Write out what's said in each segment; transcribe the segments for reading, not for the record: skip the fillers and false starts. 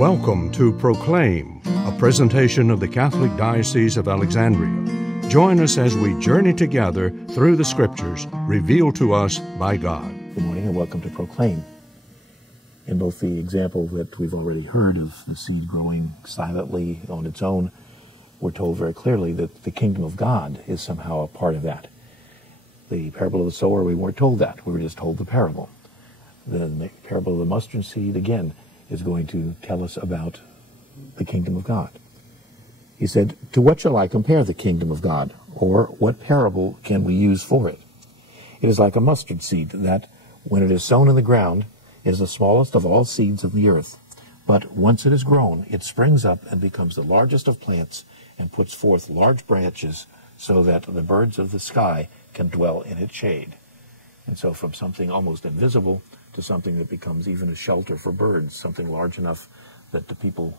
Welcome to Proclaim, a presentation of the Catholic Diocese of Alexandria. Join us as we journey together through the Scriptures revealed to us by God. Good morning and welcome to Proclaim. In both the example that we've already heard of the seed growing silently on its own, we're told very clearly that the kingdom of God is somehow a part of that. The parable of the sower, we weren't told that. We were just told the parable. The parable of the mustard seed, again, is going to tell us about the kingdom of God. He said, "To what shall I compare the kingdom of God? Or what parable can we use for it? It is like a mustard seed that, when it is sown in the ground, is the smallest of all seeds of the earth. But once it is grown, it springs up and becomes the largest of plants and puts forth large branches so that the birds of the sky can dwell in its shade." And so from something almost invisible to something that becomes even a shelter for birds, something large enough that the people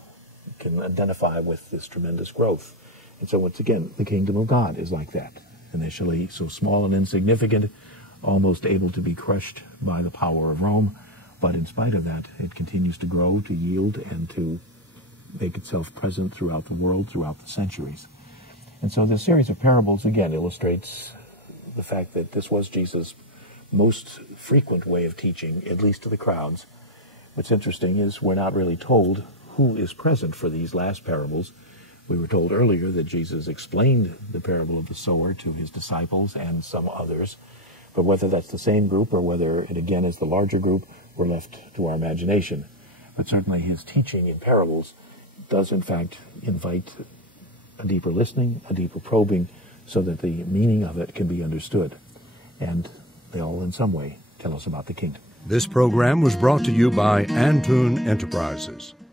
can identify with this tremendous growth. And so once again, the kingdom of God is like that. Initially so small and insignificant, almost able to be crushed by the power of Rome, but in spite of that, it continues to grow, to yield, and to make itself present throughout the world, throughout the centuries. And so this series of parables, again, illustrates the fact that this was Jesus' most frequent way of teaching, at least to the crowds. What's interesting is we're not really told who is present for these last parables. We were told earlier that Jesus explained the parable of the sower to his disciples and some others, but whether that's the same group or whether it again is the larger group, we're left to our imagination. But certainly his teaching in parables does in fact invite a deeper listening, a deeper probing, so that the meaning of it can be understood. And they all in some way tell us about the kingdom. This program was brought to you by Antoon Enterprises.